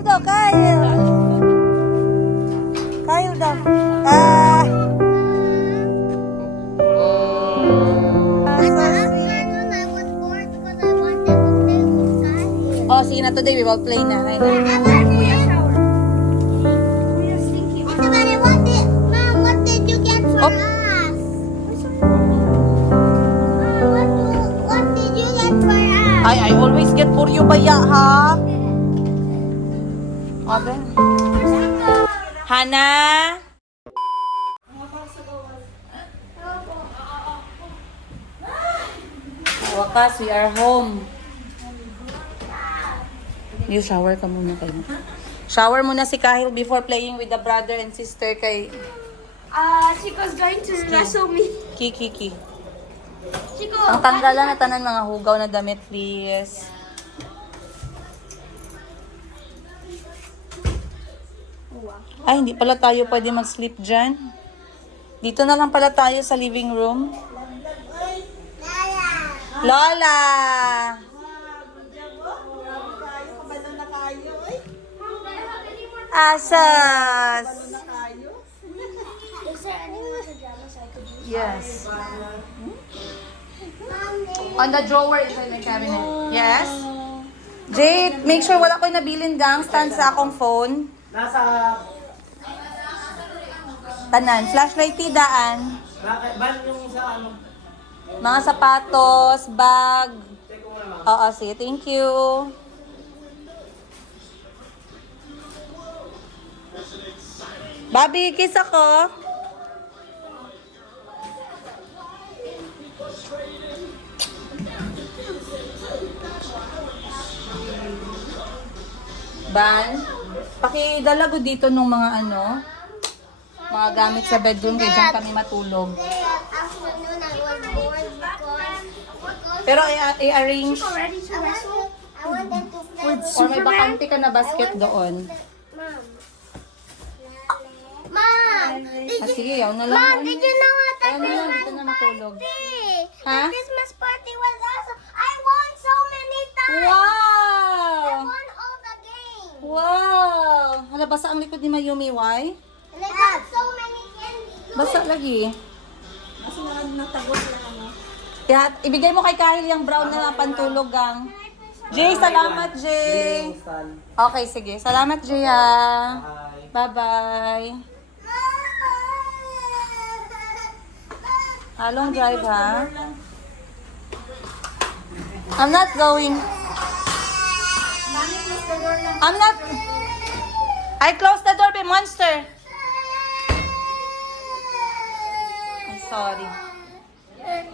Kyle daw, Kyle. Kyle daw. Ah. Oh, sige na, today we will play na. I always get for you baya, ha? Okay. Hana? Wakas, we are home. You shower ka muna kayo. Shower muna si Kahil before playing with the brother and sister kay Chico's going to wrestle me. Kiki. Chico, Ang tanggalan na tanan mga hugaw na damit, please. Ay, hindi pala tayo pwede mag-sleep dyan. Dito na lang pala tayo sa living room. Lola! Asas! is there any more pajamas I could use? Yes. On the drawer is in the cabinet. Yes? Jade, make sure wala ko'y nabilin gang stand sa akong phone. Nasa... Tanan, flashlight tidaan. Bakit? Ban yung sa ano? Mga sapatos, bag. Oo, sige. Thank you. Bobby, kiss ako. Ban, pakidala ko dito nung mga ano, mga gamit sa bedroom kaya dyan kami matulog. Afternoon, I was bored because Pero i-arrange ready to wrestle. I want them to play with or may bakante ka na basket doon. Mom, Ah, sige, yaw na lang. Mom, did you know what the Ayaw na lang, dito Christmas na matulog. party? Ha? The Christmas party was awesome. I won so many times. I Wow! won all the games. Wow! Hala, basa ang likod ni Mayumi, why? And I got so many candies. Basa lagi. Kaya, ibigay mo kay Kahil yung brown na pantulog gang. Jay, salamat Jay. Okay, sige. Salamat Jay ha. Bye-bye. Halong drive ha. I'm not going. I'm not. I closed the door by monster. I'm sorry. The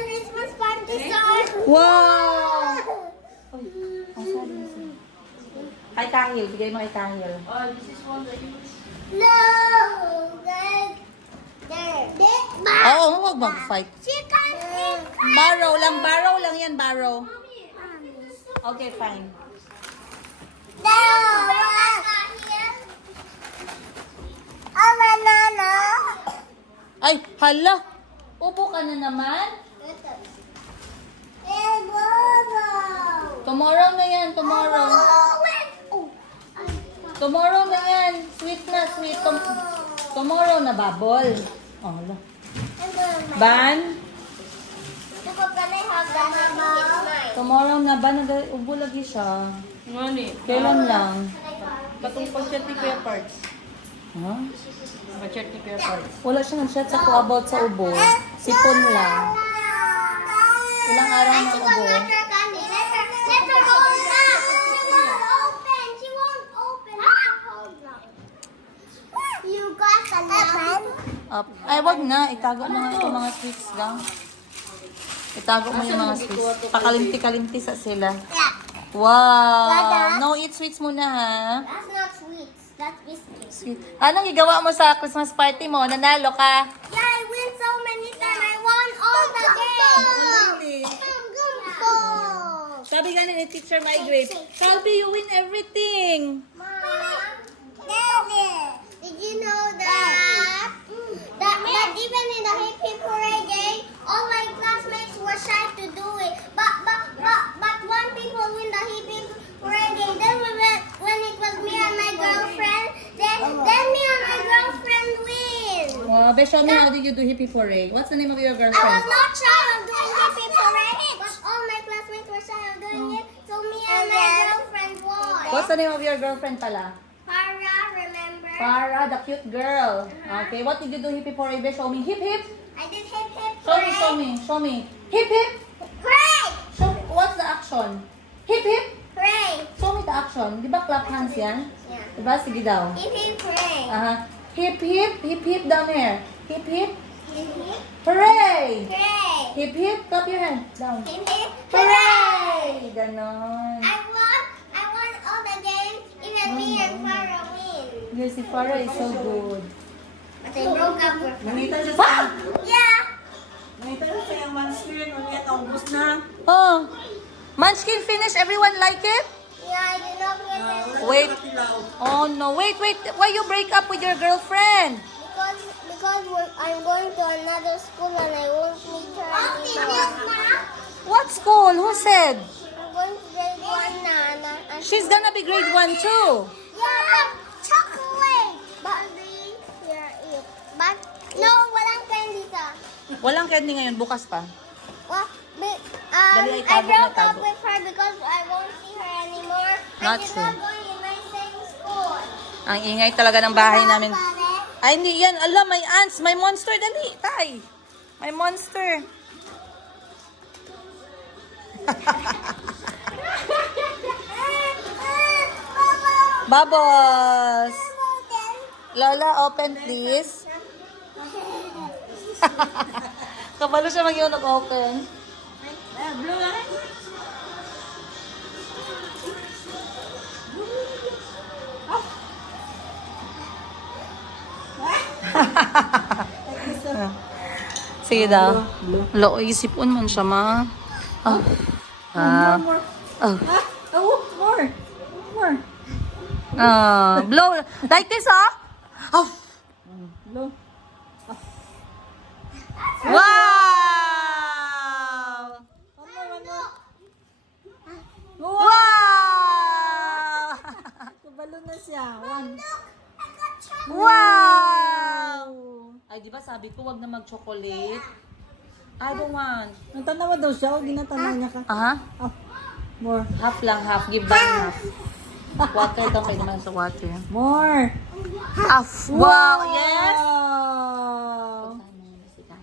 Christmas party started. Wow! I'm sorry. Kay Kahil. Bigay mo kay Kahil. No, there. Oo, huwag mag-fight. She can't eat. Barrow lang yan, barrow. Okay, fine. No. Oh, banana. Ay, hala! Upo ka na naman. Tomorrow na yan, tomorrow. Tomorrow na yan. Sweet na, sweet. Tomorrow na, bubble. Oh, hala. Ban? Tomorrow na ba? Ubo lagi siya. Ngani, Kailan lang? katong pa-chat ni Kuya Parts. Ha? Pa-chat ni Kuya Parts. Wala siya nag-chat sa ko about sa ubo. Sipon lang. Ilang araw na ubo. You got the lemon? Ay, wag na. Itago mo nga itong mga sweets lang. Itago mo yung mga sweets. Pakalimti-kalimti sa sila. Yeah. Wow! No, eat sweets muna ha. That's not sweets. That's biscuits. Sweet. Anong igawa mo sa Christmas party mo? Nanalo ka? Yeah, I win so many times. I won all the games. Sabi nga ni Teacher My Grape, Calby, you win everything. Mom, Daddy, did you know that even in the hip hip hooray game, all my classmates were shy to do it. But when people win the hip hip hooray game, then we Show me how did you do hippie hooray? What's the name of your I girlfriend? was not shy of doing hippie parade, but all my classmates were shy of doing it, so me and my girlfriend won. What's the name of your girlfriend pala? Farah, remember? Farah, the cute girl. Okay, what did you do hippie hooray? Be, show me. Hip hip. I did hip hip Show me, parade. show me, show me. Hip hip. Hooray! Show me. What's the action? Hip hip. Hooray! Show me the action. Di ba clap hands yan? Yeah. Diba? Sige daw. Hip hip hooray. Hip hip. Hip hip down here. Hip hip. Hip hip Hooray! hooray. Hip hip. Clap your hand. Down. Hip hip Hooray! Ganon. I won all the games, even me and Farah win. Yes, si Farah is so good. But I broke up with her. Nanita siya sa... Yeah! Nanita siya sa yung manskin. Ulit, ubos na. Oh. Munchkin finish. Everyone like it? Yeah, I did not get it. Wait. Oh no. Wait. Why you break up with your girlfriend? Because I'm going to another school and I won't meet her anymore. What school? Who said? I'm going to grade 1 na. She's gonna be grade 1 too. Yeah, but chocolate! But no, walang candy sa. Walang candy ngayon. Bukas pa. Well, Dali, ay, I tago na, broke up tago. with her because I won't see her anymore. Not and she's true. not going in my same school. Ang ingay talaga ng bahay namin. Pare. Ay, hindi yan. Alam, may ants. May monster. Dali, tay. May monster. Bubbles. Lola, open please. Kabalo siya mag-iwan open. Sige daw. Lo, isipon man siya, ma. Oh. More. Oh. More. Blow. Like this, oh. Oh. Blow. Wow! Wow! Kabalo na siya. One. Wow! Ay, di ba sabi ko, wag na mag-chocolate? I don't want. Natanawa daw siya. O, ginatanaw niya ka. Aha. Oh, more. Half lang, half. Give back half. Water daw, pwede naman sa water. More. Half. Wow! Yes! Wow.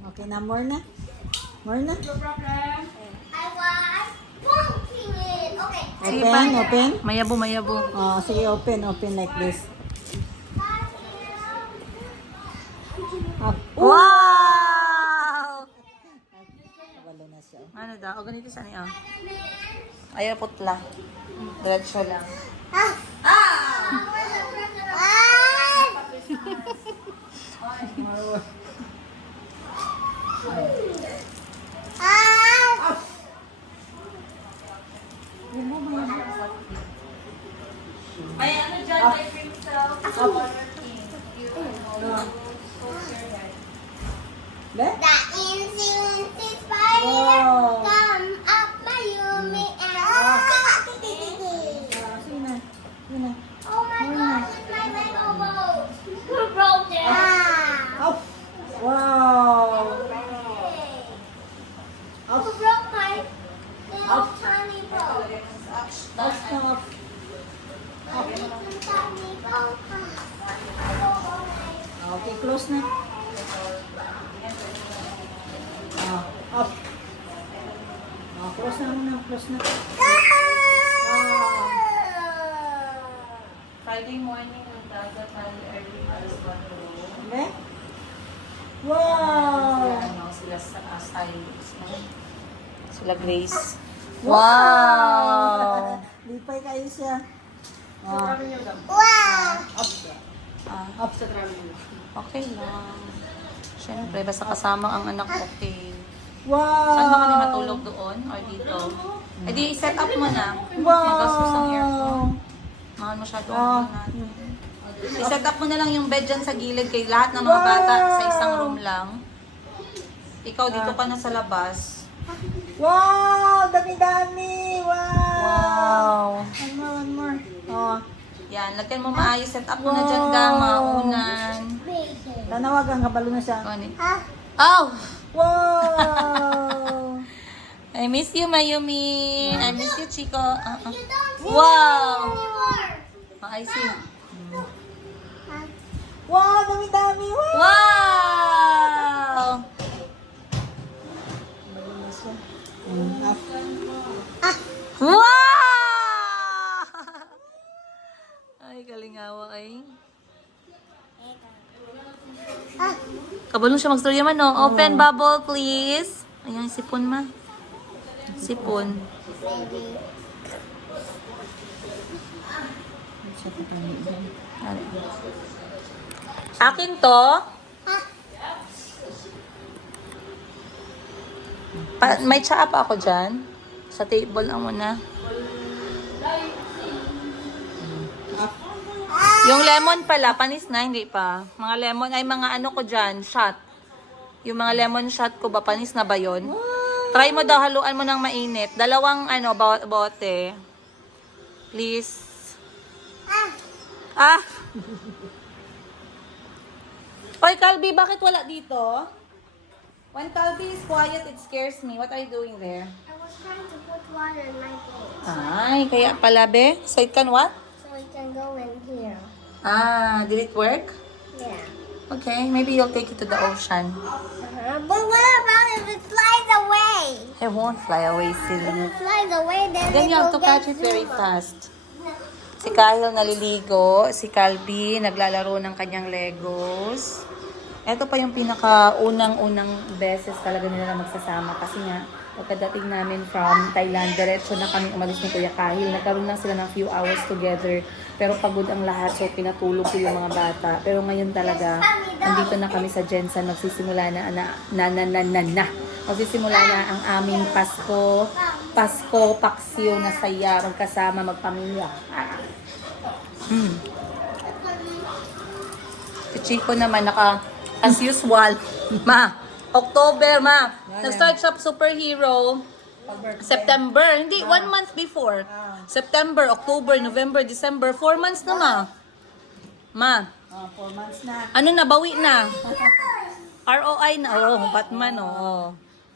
Okay na, more na. More na. I was pumping it. Okay. Open. Mayabo, mayabo. Oh, sige, open like this. Up. Wow! Kabalo na siya. Ano daw? O, ganito siya niya. Ayaw putla. Diretso lang. May ano dyan, may cream cell. Be? The insulin is fighting. Wow. Come up, my Yumi, and Sige na. Sige na. oh my God, it's my Lego boat. Who broke it? Up. Wow. Who broke my little tiny boat? That's not. Little tiny boat. Okay, close na. Up. Close na muna. Close na. Friday morning, nagdagat tayo early alas 1. Be? Wow. Ano, sila sa stylist. Sila Grace. Wow! Lipay kayo siya. Wow! Up. Okay lang. Siyempre, basta kasama ang anak, okay. Wow. Saan ba kami matulog doon? Or dito? Eh di, set up mo na. Wow. Magastos ang earphone. Mahal masyado ang Ah. natin. I-set up mo na lang yung bed dyan sa gilid kay lahat ng mga bata sa isang room lang. Ikaw dito ka na sa labas. Wow! Dami-dami! Wow! Wow! One more. Oh. Yan, lagyan mo maayos. Set up mo na dyan gang, maunan. Tanawagan ka balo na siya. Ano? Ah, Oh! Wow! I miss you, Mayumi. I miss you, Chico. you don't see Wow! anymore. Oh, I see. Wow, dami-dami! Wow! Wow! Balo na siya. Wow! Ay, kalingawa ay. Kabalong siya mag-story man, no? Open bubble, please. Ayan, sipon ma. Sipon. Akin to. May tsaa pa ako dyan. Sa table lang muna. Yung lemon pala, panis na, hindi pa. Mga lemon, ay mga ano ko dyan, shot. Yung mga lemon shot ko ba, panis na ba yun? Try mo daw, haluan mo ng mainit. Dalawang ano, bote. Please. Ah! Oy, Calby, bakit wala dito? When Calby is quiet, it scares me. What are you doing there? I was trying to put water in my bowl Ay, kaya pala, be. So it can what? so it can go in here. Ah, did it work? Yeah. Okay, maybe you'll take it to the ocean. But what about if it flies away? It won't fly away, If silly. it flies away, then Then it you have will to catch get it very Zuma. fast. Si Kahil naliligo, si Calby naglalaro ng kanyang Legos. Ito pa yung pinaka-unang beses talaga nila na magsasama kasi nga pagkadating namin from Thailand, diretso na kami umalis ni Kuya Kahil. Nagkaroon lang sila ng few hours together pero pagod ang lahat so pinatulog ko yung mga bata. Pero ngayon talaga, nandito na kami sa Jensen, magsisimula na magsisimula na ang aming Pasko, paksiw na saya, magkasama, magpamilya. Si Chico naman as usual, October, nag-start siya superhero, September, hindi, 1 month before. September, October, November, December, 4 months na, Ma. 4 months na. Ano na, bawi na. ROI na, Batman,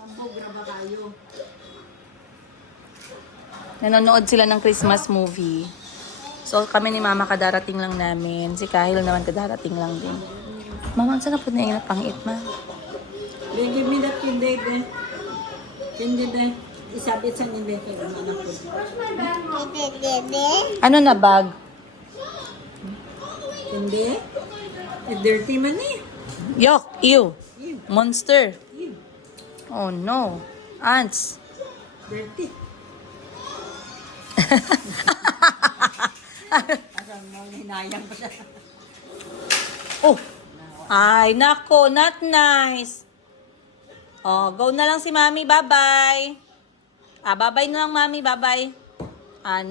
Ambog na ba tayo? Nanonood sila ng Christmas movie. So, kami ni Mama kadarating lang namin. Si Kahil naman kadarating lang din. Mama, saan na po na yung pangit, Ma? They give me that candy, be. Candy, be. Isabit sa niya, be. Kaya ang anak ko. Ano na bag? Candy? Dirty man eh. Yuck! Ew! Monster! Oh no! Ants! Dirty. Parang mo, hinayang pa siya. Oh! Ay, nako! Not nice! Oh, go na lang si Mami. Bye-bye! Bye-bye na lang, Mami. Bye-bye.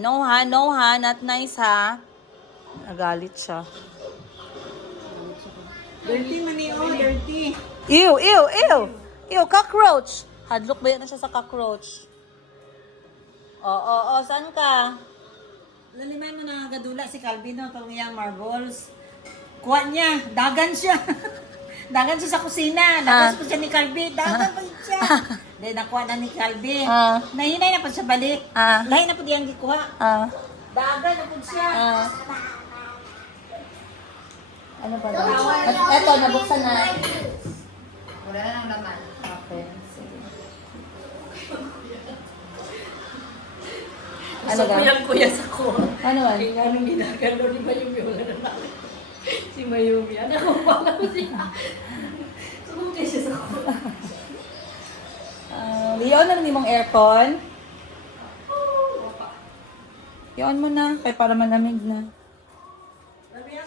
No ha, no ha. Not nice ha. Nagalit siya. Dirty man eh, oh, dirty. Ew! Ew! Ew! Ew! Cockroach! Hadlock ba yan na siya sa cockroach? Oo, saan ka? Lalimay mo na gadula si Calvin, no? Itong iyang marbles. Kuha niya, dagan siya. Dagan siya sa kusina. Dagan po siya ni Calvin. Dagan pa siya. Dahil nakuha na ni Calvin. Nahinay na pa siya balik. Lahi na po diyang gikuha. Dagan na po siya. Ano ba daw? Eto, nabuksan na. Wala na ng laman. Okay. Sige. Ano ba? Kuya sa ko. Ano ba? Kaya nga nung ginagano ni Mayumi, wala na namin. Si Mayumi, anak ko pala ko siya. Sumukay siya sa ko. Leon, ano ni mong aircon? I-on mo na, kaya para malamig na.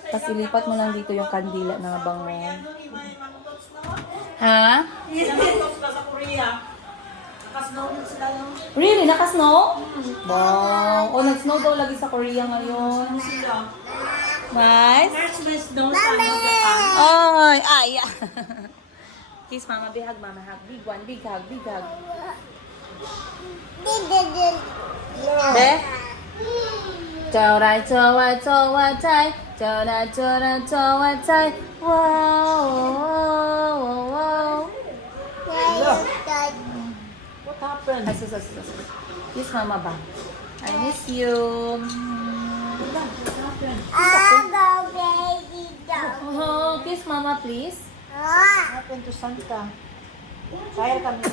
Tapos ilipat mo lang dito yung kandila na bango. Ha? Sa Korea. Nakasnow na sila, no? Really? Naka-snow? Wow. Nag-snow daw lagi sa Korea ngayon. Nice. First was snow sa Japan. Ay, ay. Kiss Mama, big hug, Mama hug. Big one, big hug, big hug. Be? Chora, chora, chora, chai. Chora, chora, chora, chai. Wow, wow, wow, wow. What happened? Kiss mama ba? I miss you. Oh, kiss mama please. What happened to Santa? Kahit kami.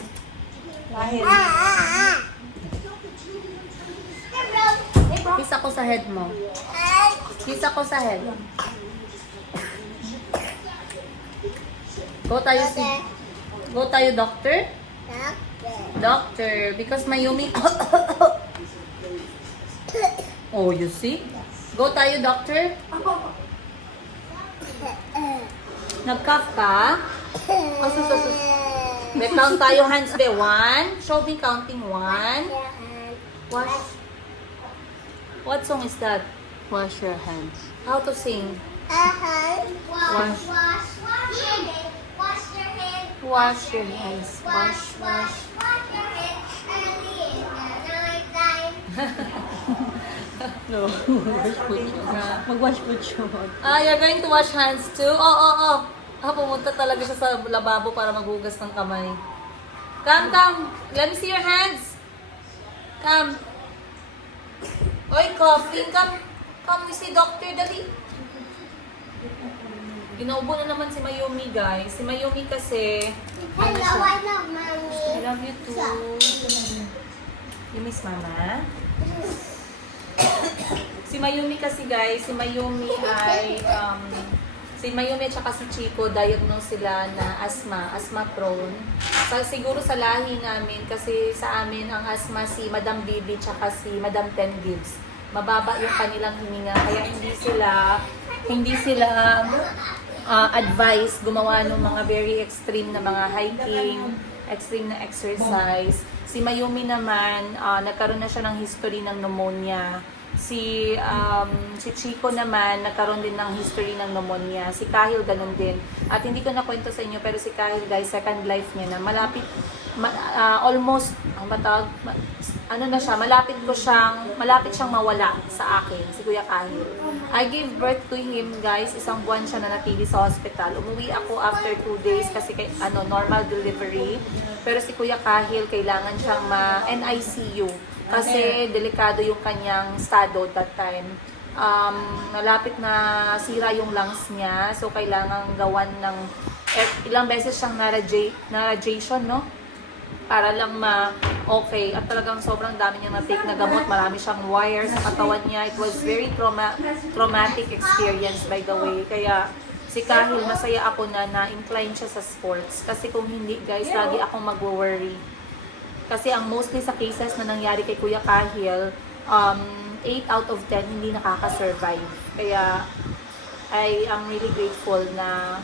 Kahit. Kiss ako sa head mo. Kiss ako sa head. Go tayo doctor? Doctor. Because Mayumi... Oh, you see? Go tayo doctor? Nag-cough ka? May count tayo hands be. 1. Show me counting 1. Wash. What song is that? Wash your hands. How to sing? Wash your hands. Wash your hands. Wash, wash. Wash your hands early in the night time. No. Mag-wash po siya. You're going to wash hands too? Oh. Pumunta talaga siya sa lababo para maghugas ng kamay. Come. Let me see your hands. Come. Oy, coughing. Come, we see doctor, dali. Ginaubo na naman si Mayumi, guys. Si Mayumi kasi... Hello, I love mommy. I love you too. You miss mama? Si Mayumi kasi, guys, si Mayumi at saka si Chico, diagnose sila na asthma prone. Siguro sa lahi namin, kasi sa amin ang asthma si Madam Bibi tsaka si Madam Ten Gibbs. Mababa yung kanilang hininga, kaya hindi sila advice gumawa ng mga very extreme na mga hiking, extreme na exercise. Si Mayumi naman, nagkaroon na siya ng history ng pneumonia. Si Chico naman, nagkaroon din ng history ng pneumonia. Si Kahil, ganun din. At hindi ko nakwento sa inyo, pero si Kahil, guys, second life niya na. Malapit siyang mawala sa akin, si Kuya Kahil. I gave birth to him, guys. 1 buwan siya na natili sa hospital. Umuwi ako after 2 days kasi normal delivery. Pero si Kuya Kahil, kailangan siyang NICU. Kasi delikado yung kanyang estado that time. Malapit na sira yung lungs niya. So, kailangan gawan ng ilang beses siyang na-radiation, no? Para lang okay. At talagang sobrang dami niyang na-take na gamot. Marami siyang wires sa katawan niya. It was very traumatic experience, by the way. Kaya, si Kahil, masaya ako na-incline siya sa sports. Kasi kung hindi, guys, lagi akong mag-worry. Kasi ang mostly sa cases na nangyari kay Kuya Kahil, 8 out of 10 hindi nakaka-survive. Kaya I am really grateful na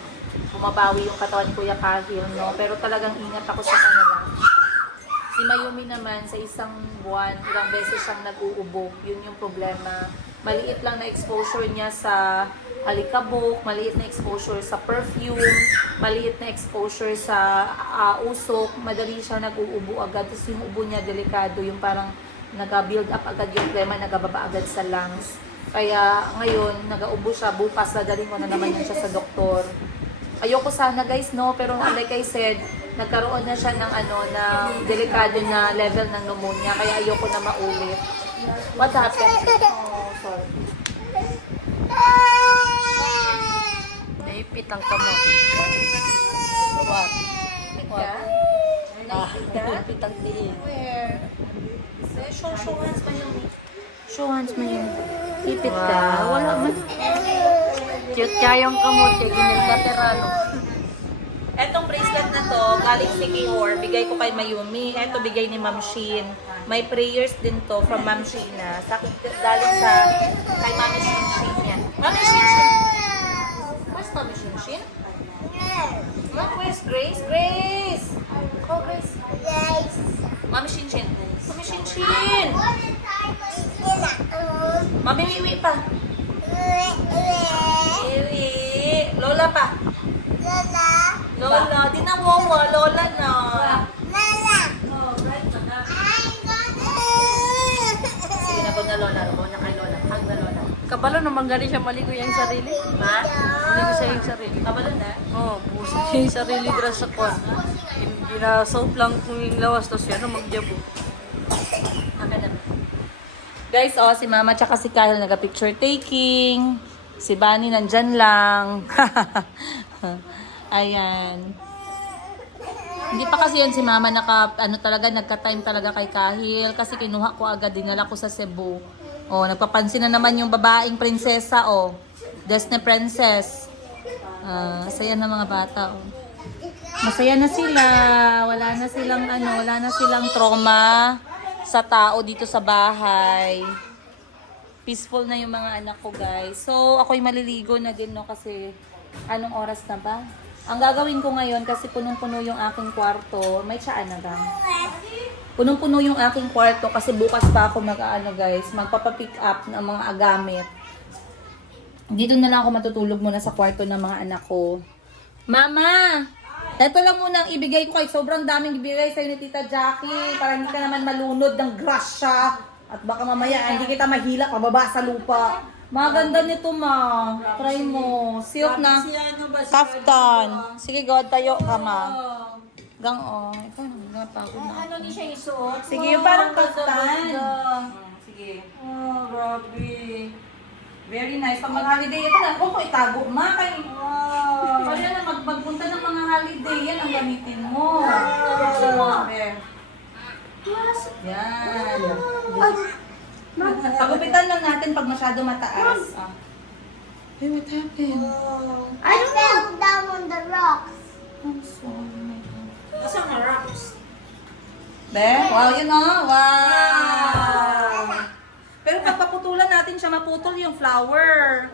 bumabawi yung katawan ni Kuya Kahil, no? Pero talagang ingat ako sa kanila. Si Mayumi naman, sa 1 buwan, ilang beses siyang nag-uubo. Yun yung problema. Maliit lang na exposure niya sa alikabok, maliit na exposure sa perfume, maliit na exposure sa usok, madali siya nag-uubo agad. Tapos yung ubo niya delikado, yung parang nag-build up agad yung plema, nagababa agad sa lungs. Kaya ngayon, nag-uubo siya, bukas dadalhin ko na naman yan siya sa doktor. Ayoko sana, guys, no, pero like I said, nagkaroon na siya ng na delikado na level ng pneumonia, kaya ayoko na maulit. What happened? Oh, sorry. Naipit ang kamot. What? Naipit ang tiin. Where? Show hands mo yun. Show hands mo yun. Ipit ka. Wala man. Cute kayong kamot. Kaya ginilkaterano. Etong bracelet na to, galing si Kihor, bigay ko kay Mayumi. Eto, bigay ni Ma'am Shin. May prayers din to from Ma'am Sheena. Galing sa kay Mami Shin yan. Mami Shin. Where's Mami Shin? Where's Grace? Grace! Oh, Grace. Mami Shin. Mami Shin. Mami Wiwi pa. Wiwi. Lola pa. Lola. Di na wawa. Lola na. Sige na po na Lola. Robo na kay Lola. Hag na Kabalo naman gani siya maligo yung sarili. Ha? Maligo siya yung sarili. Kabalo na? Oo, busa siya yung sarili dra sa kwan. Ginasoup lang kung yung lawas to siya na magjabo. Guys, oh, si Mama tsaka si Kyle nag-picture taking. Si Bunny nandyan lang. Ayan. Hindi pa kasi yan si Mama nagka-time talaga kay Kahil kasi kinuha ko agad, dinala ko sa Cebu. Oh, nagpapansin na naman yung babaeng prinsesa, oh. Disney princess. Saya na mga bata, oh. Masaya na sila. Wala na silang trauma sa tao dito sa bahay. Peaceful na yung mga anak ko, guys. So, ako'y maliligo na din, no, kasi anong oras na ba? Ang gagawin ko ngayon, kasi punong-puno yung aking kwarto. May tsaan na ba? Punong-puno yung aking kwarto kasi bukas pa ako guys, magpapapick up ng mga gamit. Dito na lang ako matutulog muna sa kwarto ng mga anak ko. Mama! Ito lang muna ang ibigay ko kay sobrang daming ibigay sa'yo ni Tita Jackie para hindi ka naman malunod ng grasya at baka mamaya hindi kita mahila pababa sa lupa. Maganda nito, ma. Try mo. Silk na kaftan. Sige, God, tayo ka, ma. Gang, oh. Ikaw na, napagod na. Ano ni siya isuot? Sige, yung parang kaftan. Sige. Oh, grabe. Very nice. Pag mag-holiday, ito na. Huwag ko itago, ma. Kay, Wow. pag yan na magpunta ng mga holiday, yan ang gamitin mo. There. Yan. Pagupitan lang natin pag masyado mataas. Ah. Hey, what happened? I fell down on the rocks. I'm sorry, my God. Asa nga rocks? There? Wow, yun o. Wow! Pero pag paputulan natin siya, maputol yung flower.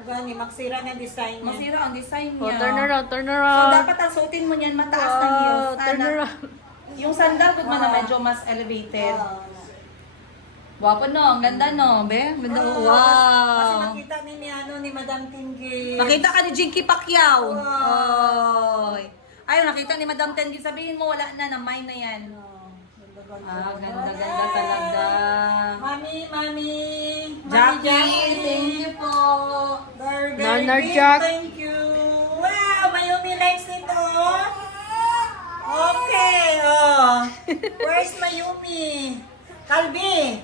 Gani, magsira na design niya. Masira ang design Oh, niya. turn around, turn So, around. dapat ang suotin mo niyan mataas na heels. Wow, turn Sana- around. Yung sandal, good man na medyo mas elevated. Wapo no, ang ganda no, be? Ganda, Kasi wow! makita ni Madam Tinggi. Nakita ka ni Jinky Pacquiao. Wow. Oy. Ay, nakita ni Madam Tengi. Sabihin mo, wala na, na-mine na yan. Ganda talaga. Mami. Jackie, thank you po. Narnar Jack. Thank you. Wow, Mayumi likes ito. Okay, oh. Where's Mayumi? Kalbi,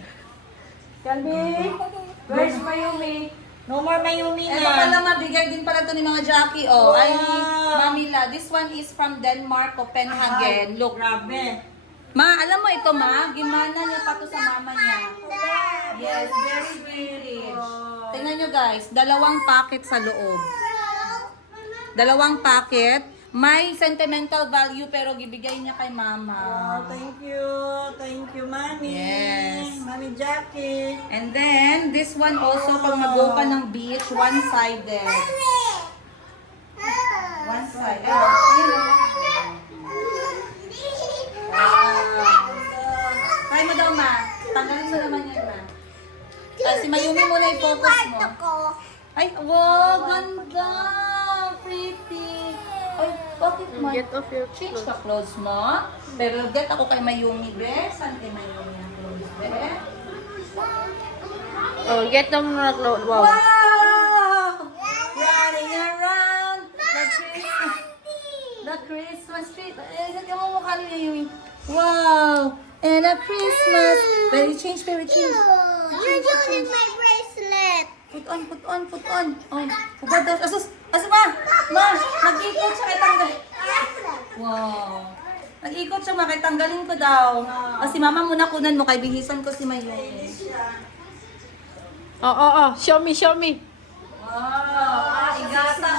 where's Mayumi? No more Mayumi Ito na. pala, mabigay din pala to ni mga Jackie. Oh, Wow. ay ni Mamila. This one is from Denmark, Copenhagen. Look. Grabe. Ma, alam mo ito, ma? Gimana niya pa to sa mama niya. Yes, very rich. Tingnan nyo guys, 2 packet sa loob. 2 packet. May sentimental value pero gibigay niya kay Oh, mama. thank you. Thank you, Mami. Yes. Mami Jackie. And then, this one also, pag mag-go ka ng beach, one-sided. One-sided. Try mo daw, ma. Tanggalin mo naman yan, ma. Si Mayumi muna i-focus mo. Ay, wow, ganda. Pretty. Ay, bakit mo? Get off your Change clothes. ka clothes mo. Pero get ako kay Mayumi, be. Saan kay Mayumi ang clothes, be? Oh, get them na clothes. Wow. Wow! Running around the Christmas tree. Eh, ganda mo mukha ni Mayumi. Wow! And a Christmas. Very change, very change. You're doing my bracelet. Put on. Oh, hubad daw. Asus, ma! Ma, nag-ikot siya kay tanggal. Wow. Nag-ikot siya, ma, kay tanggalin ko daw. Kasi mama muna kunan mo, kay bihisan ko si Mayumi. Oh. Show me. Wow! Igata,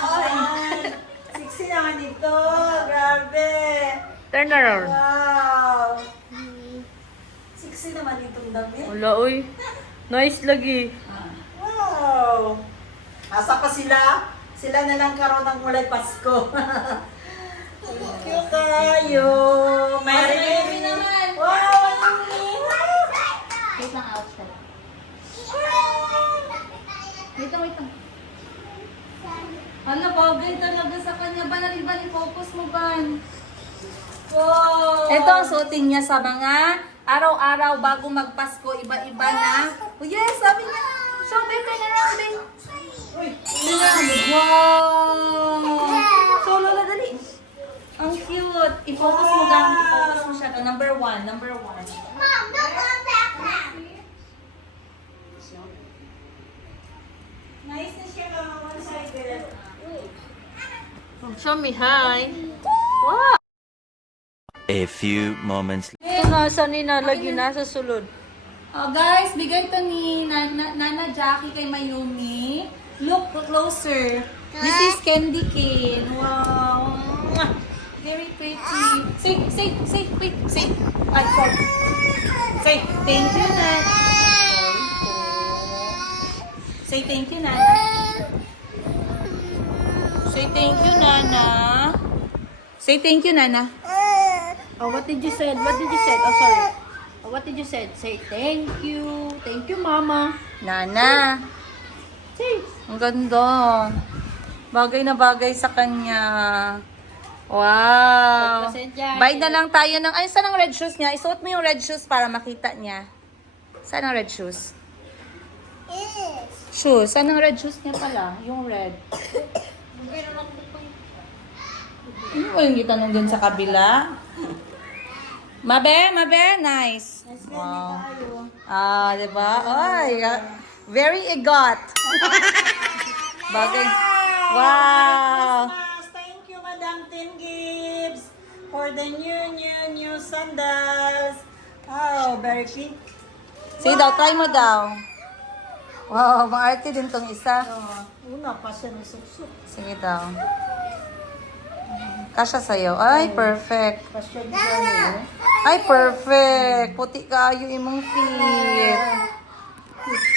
Sexy naman ito. Grabe. Turn around. Wow. Sexy naman itong damit. Wala, uy. Nice lagi. Wow. Asa pa sila? Sila na lang karoon ng mulay Pasko. Thank you kayo. Mayumi naman. Wow, Mayumi. Wait lang, outside. Wait lang. Hala, bagay talaga sa kanya. Bali, focus mo, Ban. Wow. Ito ang suotin niya sa mga araw-araw bago magpasko. Iba-iba na. Oh yes, sabi niya. Show, babe, turn around, babe. one, number one. Mom, don't go back now. Nice na siya one-sided. Show me hi. Wow! A few moments Nga sa ninalagyan nasa sulod. Oh, guys, bigay to ni Nana Jackie kay Mayumi. Look closer. This is candy cane. Wow. Mwah. Very pretty. Say, wait, say. Ay, sorry. Say, thank you, Nana. Say, thank you, Nana. Say, thank you, Nana. Say, thank you, Nana. Oh, what did you say? What did you say? Oh, sorry. Oh, what did you say? Say thank you. Thank you, Mama. Nana. Say. Ang ganda. Bagay na bagay sa kanya. Wow. Pasensya. Buy na lang tayo ng... Ay, saan ang red shoes niya? Isuot mo yung red shoes para makita niya. Saan ang red shoes? Shoes. Saan ang red shoes niya pala? Yung red. Ano ba yung kita nung dun sa kabila? Mabe, nice. Wow. Ah, diba? Ay, very egot. Bagay. Wow. Christmas! Thank you, Madam Tin Gibbs, for the new sandals. Oh, very cute. Sige daw, try mo daw. Wow, maarte din tong isa. Oh, una pa siya ng suksok. Sige daw. Kasha sa'yo. Ay, perfect. Pasyon dyan, Ay, perfect. Puti kayo imong feet.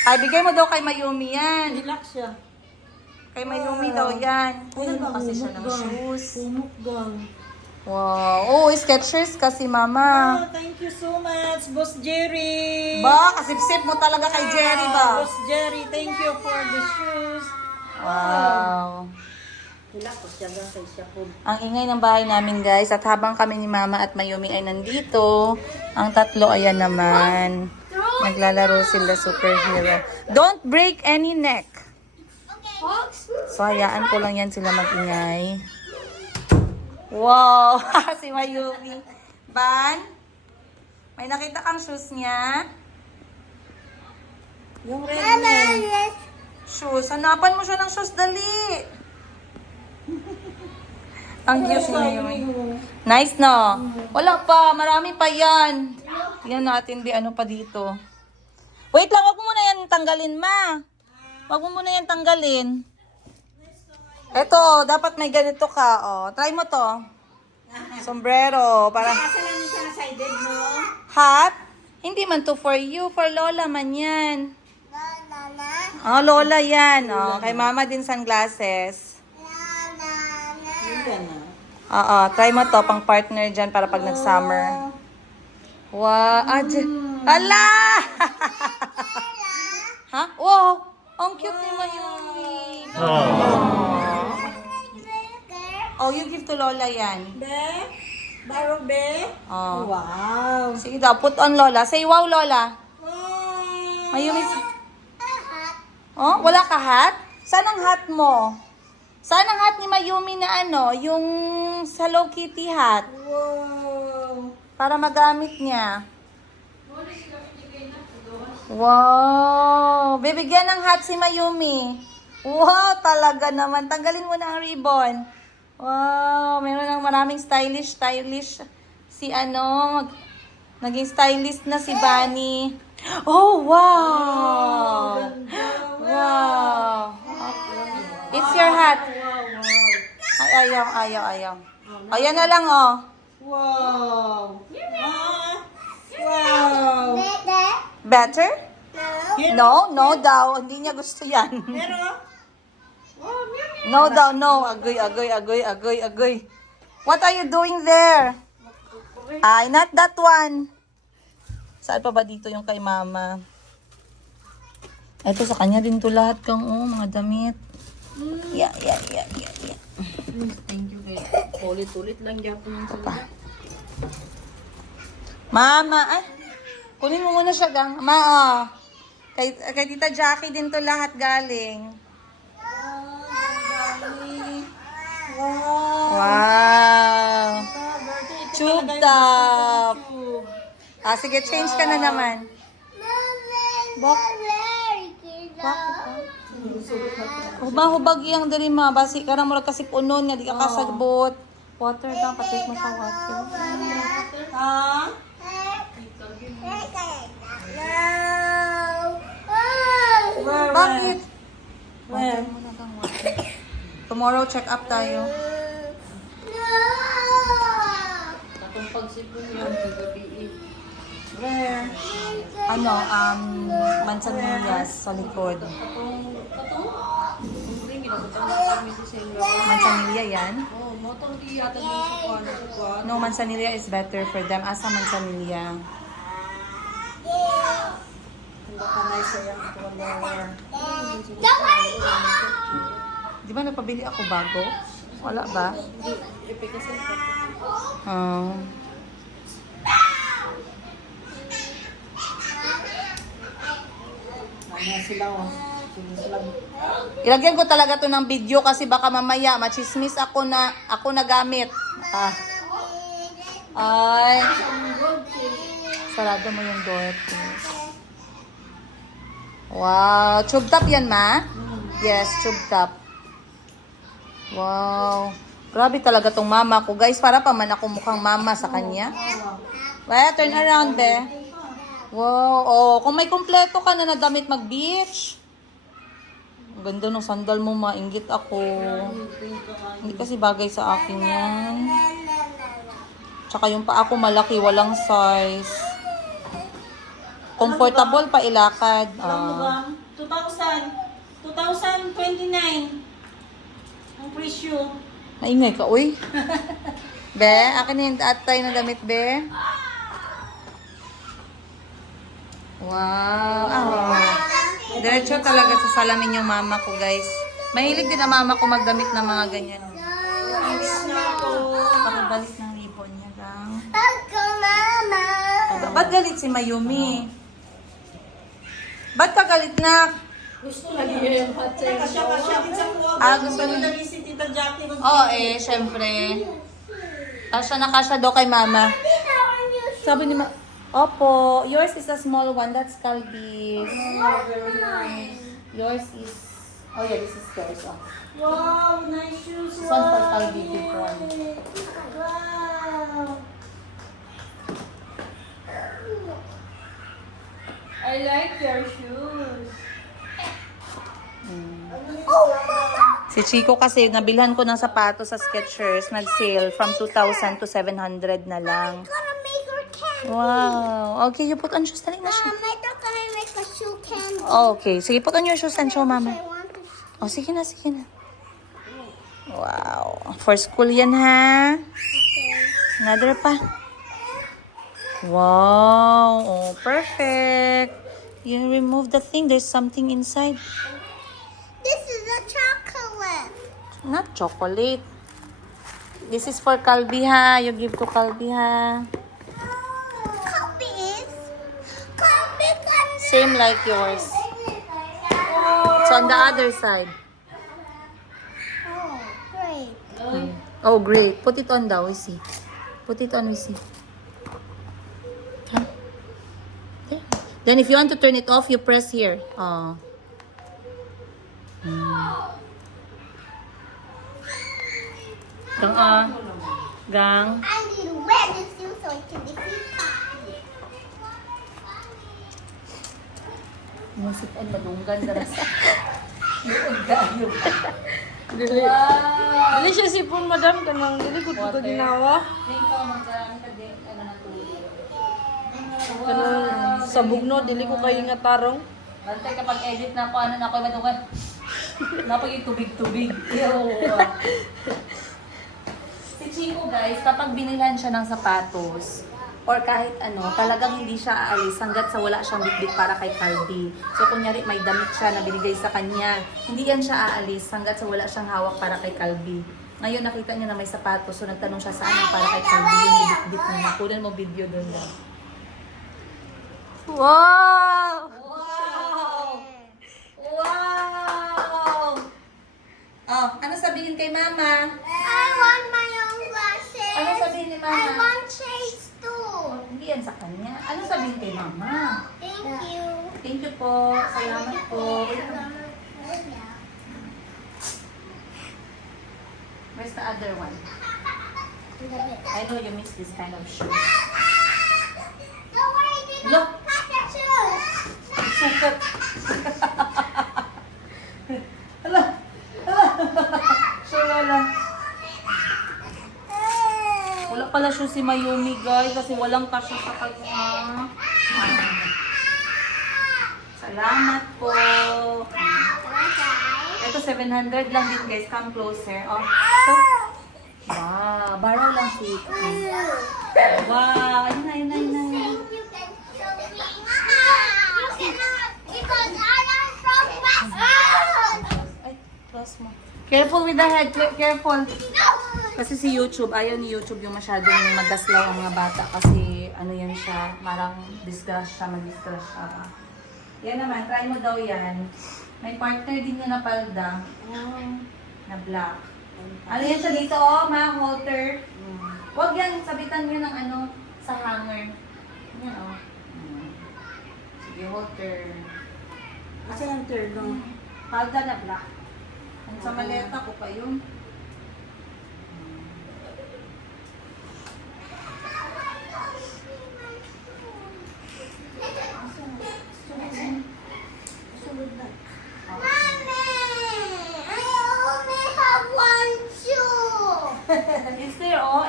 Ay, bigay mo daw kay Mayumi yan. Relax siya. Kay Mayumi daw yan. Kunin mo kasi siya ng shoes. Pumukgang. Wow. Oh, Skechers kasi, mama. Oh, thank you so much, Boss Jerry. Ba, kasipsip mo talaga kay Jerry ba? Boss Jerry, thank you for the shoes. Wow. Relax siya lang kay siya po. Ang ingay ng bahay namin, guys. At habang kami ni Mama at Mayumi ay nandito, ang tatlo, ayan naman. Naglalaro sila superhero. Don't break any neck. So, hayaan ko lang yan sila magingay. Wow! Si Mayumi. Ban? May nakita kang shoes niya? Yung red niya. Shoes. Hanapan mo siya ng shoes. Dali! Ang cute ni Mayumi. Nice, no? Wala pa. Marami pa yan. Tingnan natin, di ano pa dito. Wait lang, wag mo muna yan tanggalin, ma. Wag mo muna yan tanggalin. Eto, dapat may ganito ka, oh. Try mo to. Sombrero. Para... Asa lang siya na sided, no? Hat? Hindi man to for you. For Lola man yan. Oh, Lola yan. Oh, kay Mama din sunglasses. Yan na. Oo, try mo to pang partner dyan para pag nag-summer. Wow, ala! Ha? Wow, ang cute ni Mayumi. Oh, you give to Lola yan. Be? Baro, be? Oh. Wow. Sige daw, put on Lola. Say wow, Lola. Wow. Mayumi. Oh, wala ka hat? Saan ang hat mo? Saan ang hat ni Mayumi na ano? Yung sa Hello Kitty hat. Wow. Para magamit niya. Wow! Bibigyan ng hat si Mayumi. Wow! Talaga naman. Tanggalin mo na ang ribbon. Wow! Meron ng maraming stylish si ano. Naging stylist na si Bunny. Oh, wow! Wow! It's your hat. Ay, ayaw. Ayan na lang, oh. Wow. Ah. Wow. Better? No daw. Hindi niya gusto yan. Pero, No daw, no. Agoy. What are you doing there? Ay, not that one. Saan pa ba dito yung kay Mama? Ito sa kanya din to lahat kang, mga damit. Yeah. Thank you, guys. Ulit-ulit lang dyan po yung salita. Mama, ay. Kunin mo muna siya, gang. Kay Tita Jackie din to lahat galing. Wow. Tube top. Ah, sige, change ka na naman. Hubang-hubag iyang diri ma. Basi karang murag kasi punon nga di ka kasagbot. Water daw, patik mo sa water. Ha? Where? Bakit? Where? Water mo na kang water. Tomorrow, check up tayo. Katong pagsipon yung gabi. Where? Ano, Manzanillas sa likod. Hindi, ginagutang na kami sa inyo. Manzanilla yan. Oh, motong di yata din sa kwan. No, Manzanilla is better for them. Asa Manzanilla? Baka na isa yung lower. Di ba napabili ako bago? Wala ba? Epic kasi. Oh. Ano sila oh. Sila. Ilagyan ko talaga to ng video kasi baka mamaya machismis ako na nagamit. Ah. Ay. Sarado mo yung door, please. Wow. Tube top yan, ma? Yes, tube top. Wow. Grabe talaga tong mama ko. Guys, para pa man ako mukhang mama sa kanya. Well, turn around, be. Wow. Oh, kung may kumpleto ka na damit mag-beach. Ang ganda ng sandal mo, maingit ako. Hindi kasi bagay sa akin yan. Tsaka yung pa ako malaki, walang size. Comfortable pa ilakad. Ano ba? 2,000. 2,029. Ang presyo. Maingay ka, uy. Be, akin na yung atay na damit, be. Wow. Ah, diretso talaga sa salamin yung mama ko, guys. Mahilig din ang mama ko magdamit ng mga ganyan. Pakibalik ng ribbon niya, gang. Ba't galit si Mayumi? Ba't ka galit na? Gusto lagi niya yung hot chair. Kasya din sa kuha. Ah, gusto niya. Lagi si Tita Jackie. Oo, syempre. Kasya na kasya daw kay mama. Sabi ni Opo, yours is a small one. That's Calbis. Very nice. Yours is... Oh yeah, this is yours. Oh. Wow, nice shoes. This one for Calbis, big one. Wow. I like your shoes. Si Chico kasi, nabilhan ko ng sapatos sa Skechers. Nag-sale from 2,000 to 700 na lang. Wow. Okay, you put on shoes. Dali na siya. Okay, sige, put on your shoes and show mama. Oh, sige na, sige na. Wow. For school yan, ha? Another pa. Wow. Oh, perfect. You remove the thing. There's something inside. This is a chocolate. Not chocolate. This is for Calbi, ha? You give to Calbi, ha? Same like yours. It's on the other side. Oh, great. Oh, great. Put it on daw, we see. Put it on, we see. Okay. There. Then if you want to turn it off, you press here. Oh. Gang, gang. I need to wear this shoe so it can defeat Poppy. Musik ay madunggan dara sa. Luod kayo. Dili siya sipon, madam. Kanang dili ko ito ginawa. Ikaw magkarami ka din ano na tubig. Kanang sa bugno, dili ko kayo nga tarong. Bantay kapag edit na ako, ano na ako madungan. Napag yung tubig-tubig. Si Chico guys, kapag binilhan siya ng sapatos, or kahit ano, talagang hindi siya aalis hanggat sa wala siyang bitbit para kay Calbi. So kunyari may damit siya na binigay sa kanya, hindi yan siya aalis hanggat sa wala siyang hawak para kay Calbi. Ngayon nakita niya na may sapatos, so nagtanong siya saan yung para kay Calbi, yung bitbit niya. Kunin mo video doon lang. Wow! Wow! Wow! Oh, ano sabihin kay mama? I want my own glasses. Ano sabihin ni mama? I want shades too. Hindi yan sa kanya. Ano sabihin kay mama? Thank you. Thank you po. Salamat po. Where's the other one? I know you miss this kind of shoes. No way, did Look. not touch the shoes. Sukat. Hala. Hala. Sure, wala. Wala pala shoes si Mayumi, guys, kasi walang kasya sa kanya. Salamat po. Ito, 700 lang din, guys. Come closer. Oh. So, wow. Borrow lang, sweet. Wow. Ayun na, ayun na, ayun na. You can show me. You cannot because I am from Boston. Ay, close mo. Careful with the head. Careful. No. Kasi si YouTube, ayaw ni YouTube yung masyadong magaslaw ang mga bata kasi ano yan siya, marang disgrasya, mag-disgrasya. Yan naman, try mo daw yan. May partner din yun na palda. Na black. Ano yan siya dito, oh, mga halter. Huwag yan, sabitan nyo ng ano, sa hanger. Yan, oh. Sige, halter. Asa yung third no? Palda na black. Kung sa maleta ko pa yun.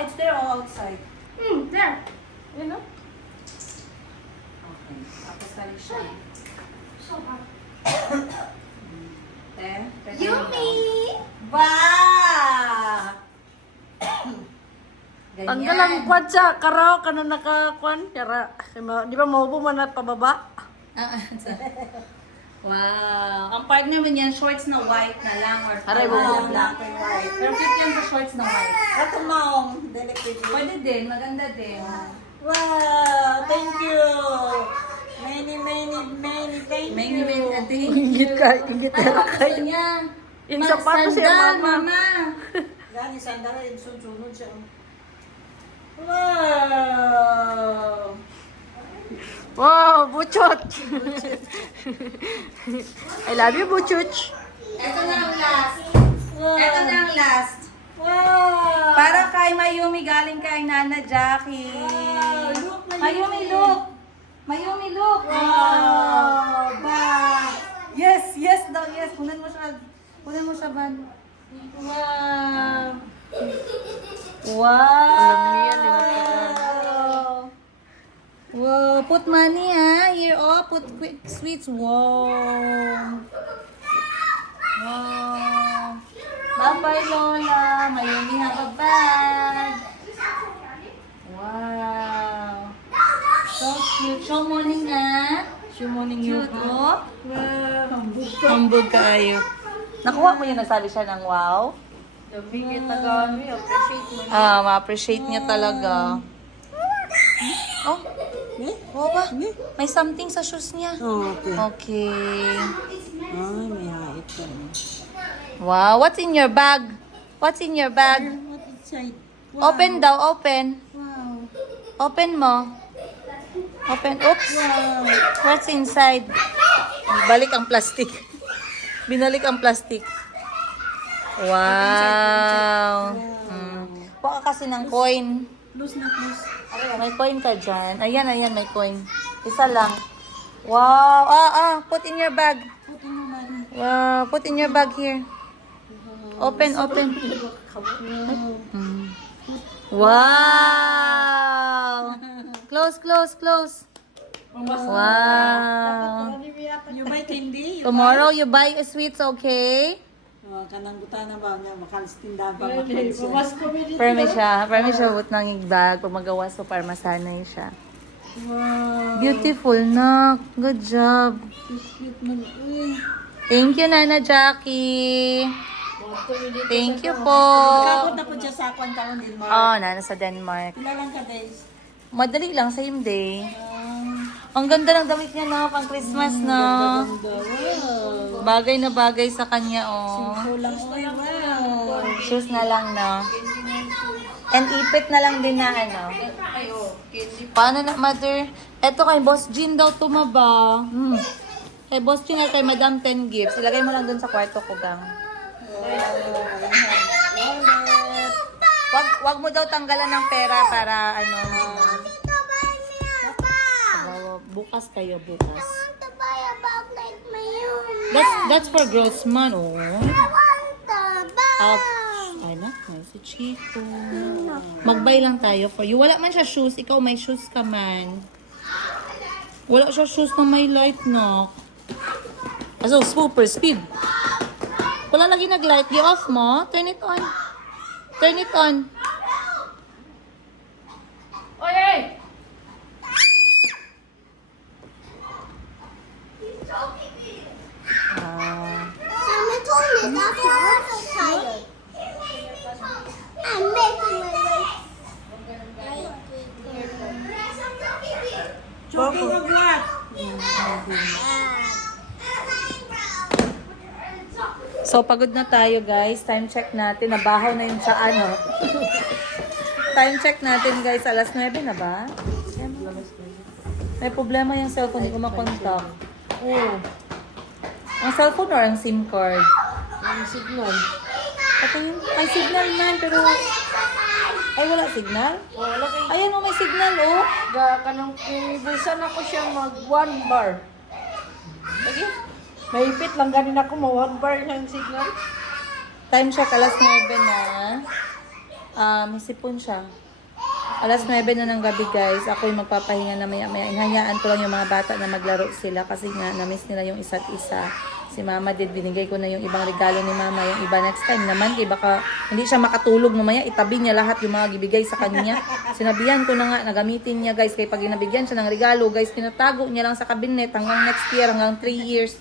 It's there all outside. There. You know? Okay. Tapos na rin siya. So hot. Pwede Yummy! Ba! Ganyan. Ang galang kwad siya. Karaw ka na nakakwan. Kara. Di ba maubo man at pababa? Wow. Ang partner mo niyan, shorts na white na lang or Aray, color wow. na black and white. Pero fit yan sa shorts na white. Ito maong, delicate. Pwede din, maganda din. Wow, thank you. Many, thank you. May natin. Ingit ka. Ingit Ano ka ba gusto niya? Yung sapatos siya, Sandal, mama. Gani, sandala yung sunod siya. Wow! Wow, buchot. I love you, buchot. Ito na ang last. Ito na ang last. Wow! Para kay Mayumi, galing kay Nana Jackie. Look, Mayumi, look. Mayumi, look. Wow! Ba! Yes, yes daw, yes. Kunan mo siya. Kunan mo siya, Van. Wow. Wow. Alam niya, linatagan. Wow, put money here, oh, put quick sweets. Wow. Wow. Bye-bye, Lola. Mayumi, have a bag. Wow. So cute. Show morning, Show morning, cute, oh. Wow! Hambog kayo. Nakuha mo yun, nagsabi siya ng wow? Bigit na gano'n. Appreciate mo. Ma-appreciate niya talaga. Oh, oh ba? May something sa shoes niya. Oh, okay. Okay. Ay, may hait ka rin. Wow, what's in your bag? What's in your bag? What inside? Open daw, open. Wow! Open mo. Open. Oops. What's inside? Balik ang plastic. Binalik ang plastic. Wow. Kuha ka kasi ng coin. Close na close. May coin ka dyan. Ayan, ayan, may coin. Isa lang. Wow. Put in your bag. Wow. Put in your bag here. Open, open. Wow. Close, close, close. Wow. You buy candy? Tomorrow you buy sweets, okay? Oh, kanang guta na ba niya makalis tindahan pa Permi siya but nang bag pag magawa so para masanay siya. Wow! Beautiful na. Good job. Cute man. Uy! Thank you, Nana Jackie. Thank you po. Kabot na po dyan sa akong taon din, Mark. Oh, Nana sa Denmark. Pila lang ka, guys. Madali lang, same day. Ang ganda ng damit niya na pang Christmas na. Wow! Bagay na bagay sa kanya, oh. Kulang, uy, wow! Shoes na lang na. And ipit na lang din na ano. Paano na, mother? Eto kay Boss Jean daw tumaba. Kay Boss Jean at kay Madam 10 gifts. Ilagay mo lang dun sa kwarto ko, gang. Wag mo daw tanggalan ng pera para ano. To buy me a bag. Bukas kayo, bukas. I want to buy a bag like Mayumi. That's for Grossman, oh. I want a bag. Ouch. Ay, nakay si Chico. Magbay lang tayo for you. Wala man siya shoes. Ikaw may shoes ka man. Wala siya shoes na may light, no? Also, super speed. Wala lagi nag-light. Di-off mo. Turn it on. Turn it on. Oy, oy! Mommy told me that you were so tired. I'm making my way. Choking of what? So, pagod na tayo, guys. Time check natin. Nabahaw na yun sa ano. Time check natin, guys. Alas 9 na ba? May problema yung cellphone. Hindi ko makontak. Oh. Ang cellphone or ang SIM card? Ang signal. Ito yung... May signal man, pero... Ay, wala signal? Wala kay... Ayan, oh, may signal, oh. Kanang kinibusan ako siya mag 1 bar. Lagi? Mahipit lang ganin ako mo 1 bar yung signal. Time check, alas 9 na. May sipon siya. Alas 9 na ng gabi, guys. Ako yung magpapahinga na maya-maya. Inhayaan ko lang yung mga bata na maglaro sila kasi nga, na-miss nila yung isa't isa. Si Mama din, binigay ko na yung ibang regalo ni Mama. Yung iba next time naman, kaya baka hindi siya makatulog mamaya, itabi niya lahat yung mga gibigay sa kanya. Sinabihan ko na nga, nagamitin niya, guys. Kaya pag nabigyan siya ng regalo, guys, tinatago niya lang sa cabinet hanggang next year, hanggang 3 years.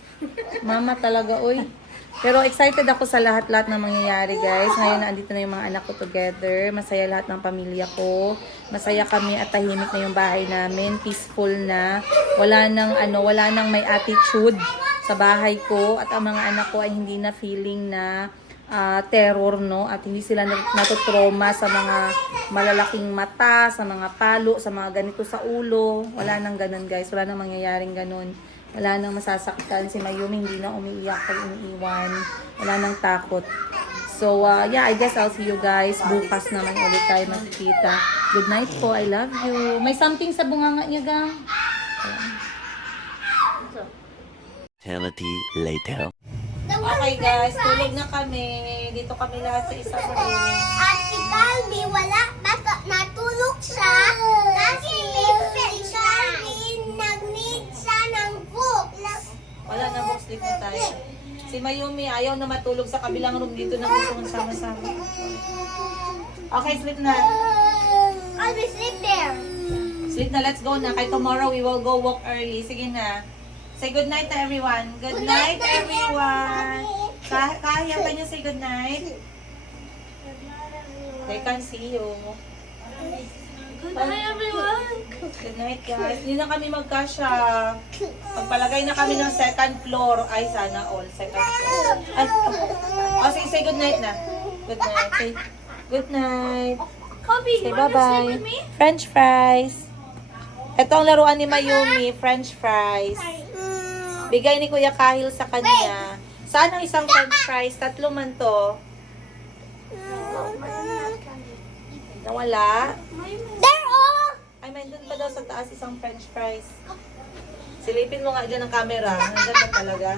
Mama talaga, oy. Pero excited ako sa lahat-lahat ng mangyayari, guys. Ngayon na andito na yung mga anak ko together. Masaya lahat ng pamilya ko. Masaya kami at tahimik na yung bahay namin. Peaceful na. Wala nang may attitude sa bahay ko. At ang mga anak ko ay hindi na feeling na terror, no? At hindi sila natutroma sa mga malalaking mata, sa mga palo, sa mga ganito sa ulo. Wala nang ganun, guys. Wala nang mangyayaring ganun. Wala nang masasaktan. Si Mayumi hindi na umiiyak pag iniiwan. Wala nang takot. So, yeah, I guess I'll see you guys. Bukas naman ulit tayo magkikita. Good night po. I love you. May something sa bunganga niya, gang. Eternity later. Okay, guys. Tulog na kami. Dito kami lahat sa isang room. At si Calby, wala natulog siya. Kasi si Calby, nag-need siya ng book. Wala na, box. Sleep na tayo. Si Mayumi, ayaw na matulog sa kabilang room. Dito na gusto kong sama-sama. Okay, sleep na. Calby, sleep there. Sleep na, let's go na. Kay tomorrow, we will go walk early. Sige na. Say good night to everyone. Good night, everyone. Kaya ka niyo say good night? They can see you. Good night, everyone. Good night, guys. Hindi na kami magkasya. Pagpalagay na kami ng second floor. Ay, sana all. Second floor. Ay, sige, say good night na. Good night. Say good night. Kobe, Say you wanna sleep bye-bye. with me? French fries. Ito ang laruan ni Mayumi, French fries. Bigay ni Kuya Kahil sa kanya. Saan ang isang French fries? 3 man to. Nawala? They're all. Ay, may doon pa daw sa taas isang French fries. Silipin mo nga dyan ang camera. Nandiyan ba talaga?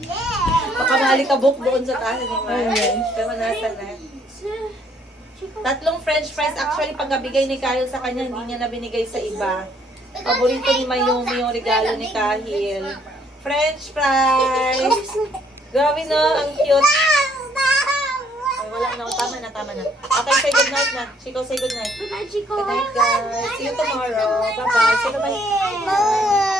Yeah. Baka mahalikabok doon sa taas ni May. Pero nasa na. 3 French fries. Actually, pagkabigay ni Kahil sa kanya, hindi niya na binigay sa iba. Paborito ni Mayumi yung regalo ni Kahil. French fries! Grabe no, ang cute. Ay, wala na. Tama na, tama na. Okay, say good night na. Chico, say good night. Good night, Chico. Good night, guys. See you tomorrow. Bye-bye. Say bye-bye. Bye.